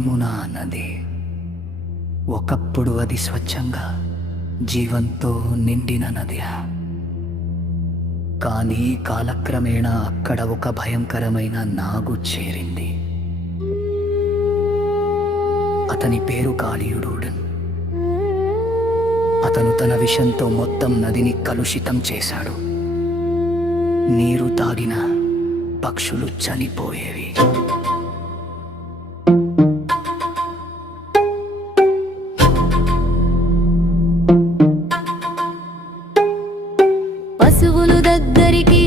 యమునా నది. ఒకప్పుడు అది స్వచ్ఛంగా జీవంతో నిండిన నది. కానీ కాలక్రమేణా అక్కడ ఒక భయంకరమైన నాగు చేరింది. అతని పేరు కాళీయుడు. అతను తన విషంతో మొత్తం నదిని కలుషితం చేశాడు. నీరు తాగిన పక్షులు చనిపోయేవి. పశువులు దగ్గరికి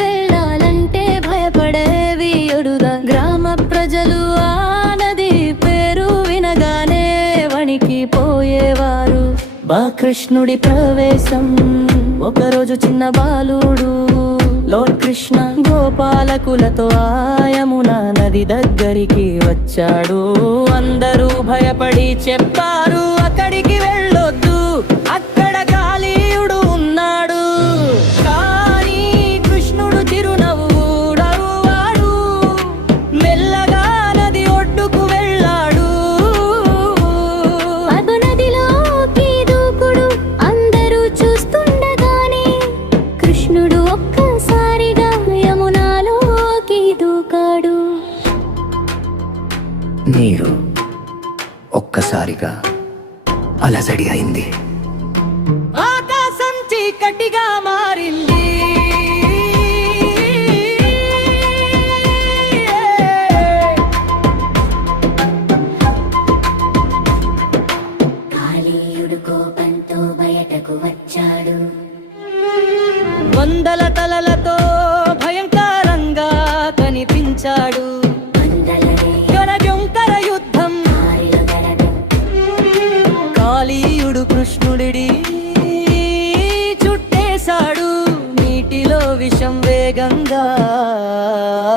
వెళ్ళాలంటే భయపడేవి ఎడుగా. గ్రామ ప్రజలు ఆ నది పేరు వినగానే వణికిపోయేవారు. కృష్ణుడి ప్రవేశం. ఒకరోజు చిన్న బాలుడు లార్డ్ కృష్ణ గోపాలకులతో ఆ యమునా నది దగ్గరికి వచ్చాడు. అందరూ భయపడి చెప్పారు, అక్కడికి వెళ్ళొద్దు, అక్కడ కాళీయుడు ఉన్నాడు. కానీ కృష్ణుడు చిరునవ్వు నవ్వాడు. మెల్లగా నది ఒడ్డుకు వెళ్ళాడు. నదిలోకి దూకుడు అందరూ చూస్తుండగానే కృష్ణుడు ఒక్కసారిగా యమునాలోకి దూకాడు. నీరు ఒక్కసారిగా అలజడి అయింది. ఆకాశం చీకటిగా మారింది. కాళీయుడు కోపంతో బయటకు వచ్చాడు. వందల తలలతో భయంకరంగా కనిపించాడు. గణజంకర యుద్ధం. కాళీయుడు కృష్ణుడి చుట్టేశాడు. నీటిలో విషం వేగంగా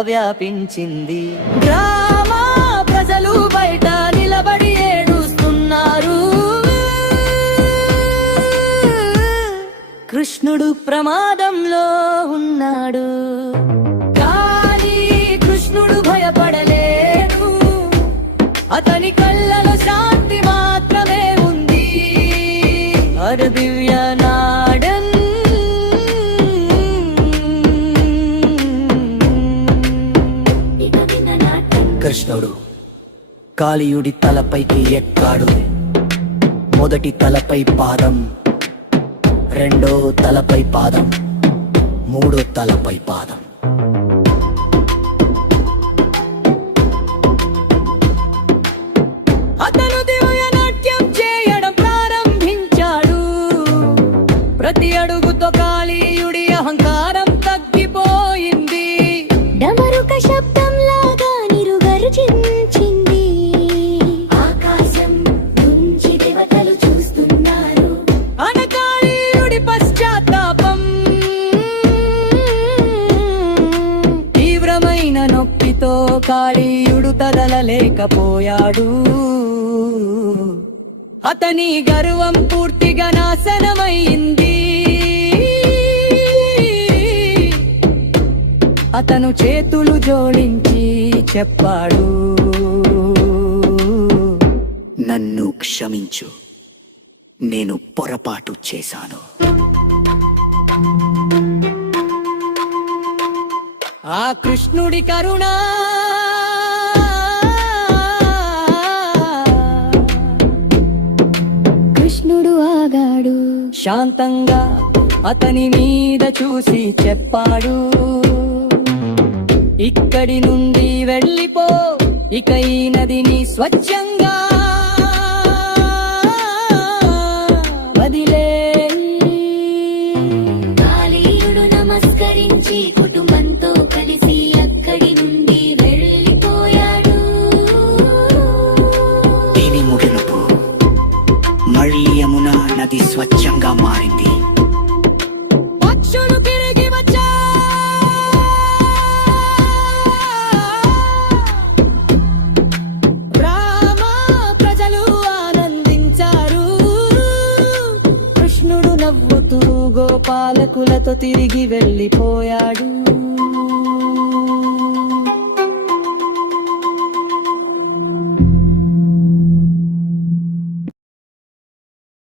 వ్యాపించింది. గ్రామ ప్రజలు బయట నిలబడి ఏడుస్తున్నారు. కృష్ణుడు ప్రమాదంలో ఉన్నాడు. కానీ కృష్ణుడు భయపడలేదు. అతని కళ్ళలో శాంతి మాత్రమే ఉంది. దివ్య నాడన్. కృష్ణుడు కాళీయుడి తలపైకి ఎక్కాడు. మొదటి తలపై పాదం, రెండో తలపై పాదం, మూడో తలపై పాదం. అతను దివ్య నాట్యం చేయడం ప్రారంభించాడు. ప్రతి అడుగుతో కాళీయుడి అహంకారం తగ్గిపోయింది. డమరుక శబ్దంలాగా నిరుగర్జించింది. ఆకాశం నుంచి దేవతలు చూస్తున్నారు. అనకాళీయుడి పశ్చాత్తాపం. తీవ్రమైన నొప్పితో కాళీయుడు కదలలేకపోయాడు. అతని గర్వం పూర్తిగా నాశనమైంది. అతను చేతులు జోడించి చెప్పాడు, నన్ను క్షమించు, నేను పొరపాటు చేశాను. ఆ కృష్ణుడి కరుణ కృష్ణుడు ఆగాడు. శాంతంగా అతని మీద చూసి చెప్పాడు, ఇక్కడి నుండి వెళ్ళిపో, ఇక ఈ నదిని స్వచ్ఛంగా వదిలే. కాళీయుడు నమస్కరించి కుటుంబంతో కలిసి అక్కడి నుండి వెళ్ళిపోయాడు. దీని ముగింపు మళ్ళీ యమునా నది స్వచ్ఛంగా మారింది. పక్షులు తిరిగి వచ్చా. రామ ప్రజలు ఆనందించారు. కృష్ణుడు నవ్వుతూ గోపాలకులతో తిరిగి వెళ్ళిపోయాడు.